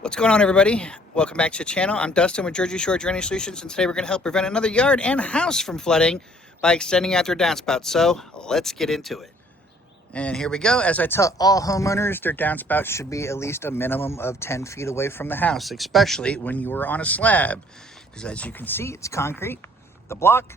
What's going on, everybody? Welcome back to the channel. I'm Dustin with Jersey Shore Drainage Solutions, and today we're going to help prevent another yard and house from flooding by extending out their downspout. So let's get into it. And here we go. As I tell all homeowners, their downspouts should be at least a minimum of 10 feet away from the house, especially when you are on a slab. Because as you can see, it's concrete, the block,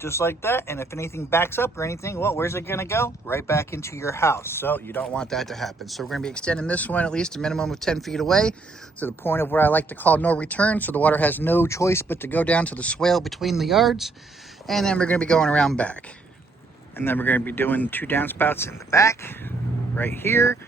just like that. And if anything backs up or anything, well, where's it going to go? Right back into your house. So you don't want that to happen. So we're going to be extending this one at least a minimum of 10 feet away to the point of what I like to call no return. So the water has no choice but to go down to the swale between the yards. And then we're going to be going around back. And then we're going to be doing 2 downspouts in the back, right here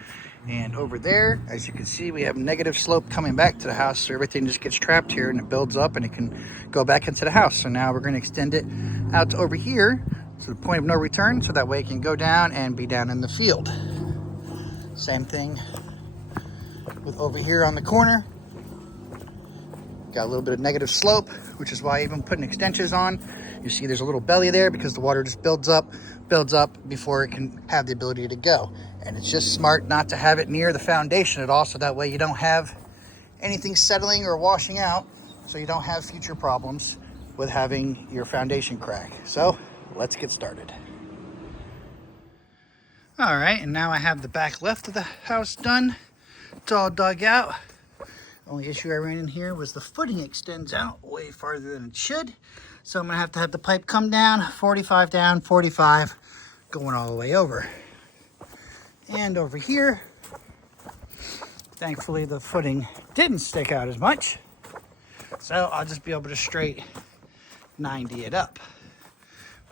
and over there. As you can see, we have negative slope coming back to the house, so everything just gets trapped here and it builds up and it can go back into the house. So now we're going to extend it out to over here to the point of no return, so that way it can go down and be down in the field. Same thing with over here on the corner. Got a little bit of negative slope, which is why even putting extensions on, you see there's a little belly there because the water just builds up before it can have the ability to go. And it's just smart not to have it near the foundation at all, so that way you don't have anything settling or washing out, so you don't have future problems with having your foundation crack. So let's get started. All right, and now I have the back left of the house done. It's all dug out. Only issue I ran in here was the footing extends out way farther than it should. So I'm gonna have to have the pipe come down, 45 down, 45 going all the way over. And over here, thankfully the footing didn't stick out as much. So I'll just be able to straight 90 it up.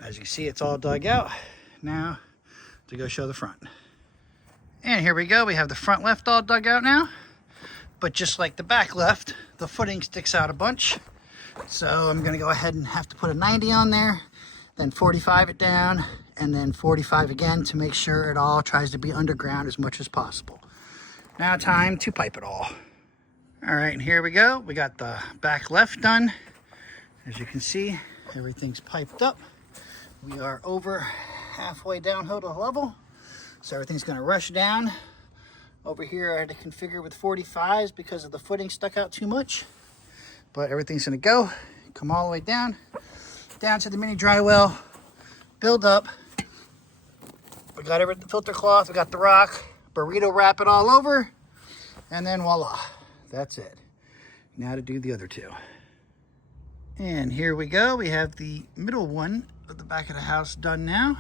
As you can see, it's all dug out. Now to go show the front. And here we go, we have the front left all dug out now. But just like the back left, the footing sticks out a bunch. So I'm gonna go ahead and have to put a 90 on there, then 45 it down, and then 45 again to make sure it all tries to be underground as much as possible. Now time to pipe it all. All right, and here we go. We got the back left done. As you can see, everything's piped up. We are over halfway downhill to level. So everything's gonna rush down. Over here I had to configure with 45s because of the footing stuck out too much. But everything's gonna go, come all the way down to the mini dry well, build up. We got the filter cloth, we got the rock, burrito wrap it all over, and then voila, that's it. Now to do the other 2. And here we go, we have the middle one of the back of the house done now.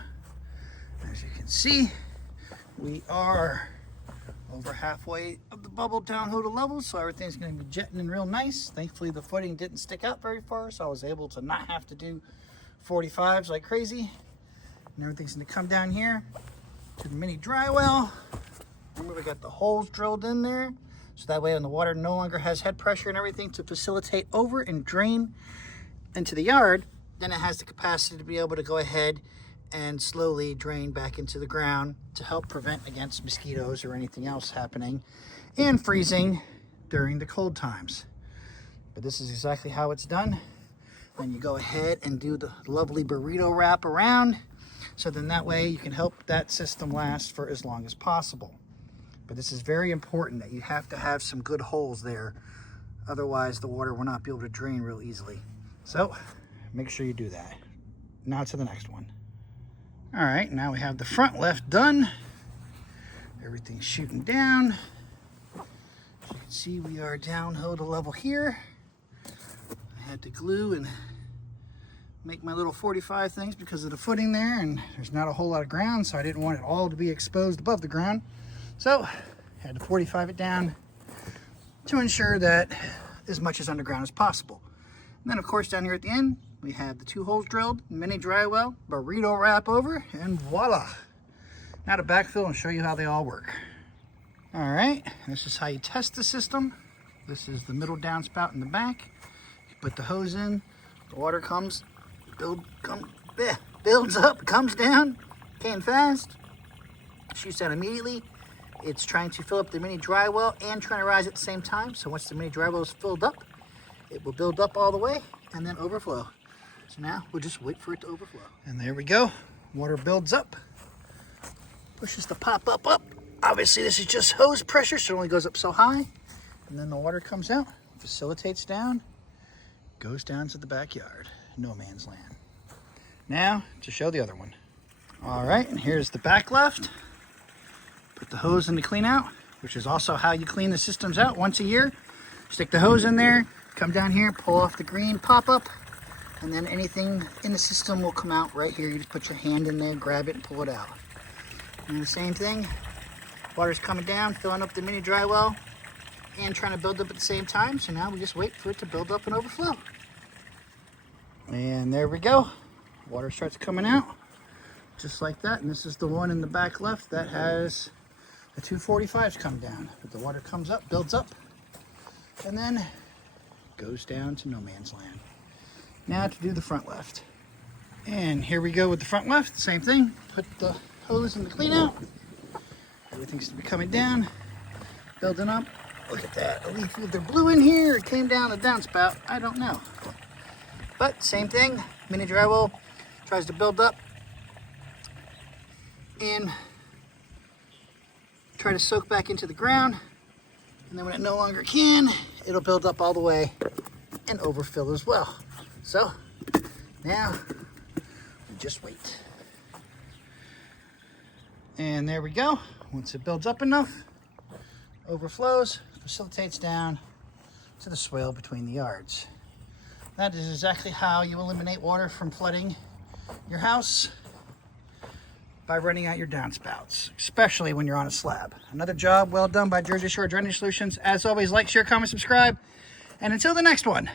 As you can see, we are over halfway of the bubble downhill to level, so everything's going to be jetting in real nice. Thankfully the footing didn't stick out very far, so I was able to not have to do 45s like crazy. And everything's going to come down here to the mini dry well. Remember, we got the holes drilled in there, so that way when the water no longer has head pressure and everything to facilitate over and drain into the yard, then it has the capacity to be able to go ahead and slowly drain back into the ground to help prevent against mosquitoes or anything else happening and freezing during the cold times. But this is exactly how it's done. Then you go ahead and do the lovely burrito wrap around, so then that way you can help that system last for as long as possible. But this is very important that you have to have some good holes there, otherwise the water will not be able to drain real easily. So make sure you do that. Now to the next one. All right, now we have the front left done. Everything's shooting down. As you can see, we are downhill to level here. I had to glue and make my little 45 things because of the footing there, and there's not a whole lot of ground, so I didn't want it all to be exposed above the ground. So I had to 45 it down to ensure that as much as underground as possible. And then of course down here at the end, we have the 2 holes drilled, mini dry well, burrito wrap over, and voila. Now to backfill and show you how they all work. All right, this is how you test the system. This is the middle downspout in the back. You put the hose in, the water comes, builds up, comes down, came fast, shoots out immediately. It's trying to fill up the mini dry well and trying to rise at the same time. So once the mini dry well is filled up, it will build up all the way and then overflow. So now we'll just wait for it to overflow. And there we go. Water builds up, pushes the pop up. Obviously this is just hose pressure, so it only goes up so high. and then the water comes out, facilitates down, goes down to the backyard. No man's land. Now to show the other one. All right, and here's the back left. Put the hose in the clean out, which is also how you clean the systems out once a year. Stick the hose in there, come down here, pull off the green pop-up, and then anything in the system will come out right here. You just put your hand in there, grab it, and pull it out. And the same thing, water's coming down, filling up the mini dry well, and trying to build up at the same time. So now we just wait for it to build up and overflow. And there we go. Water starts coming out, just like that. And this is the one in the back left that has the 245s come down. But the water comes up, builds up, and then goes down to no man's land. Now to do the front left. And here we go with the front left, same thing. Put the hose in the clean out. Everything's to be coming down, building up. Look at that, a leaf either blew in here or came down the downspout, I don't know. But same thing, mini dry well tries to build up and try to soak back into the ground. And then when it no longer can, it'll build up all the way and overfill as well. So now we just wait. And there we go. Once it builds up enough, overflows, facilitates down to the swale between the yards. That is exactly how you eliminate water from flooding your house, by running out your downspouts, especially when you're on a slab. Another job well done by Jersey Shore Drainage Solutions. As always, like, share, comment, subscribe, and until the next one.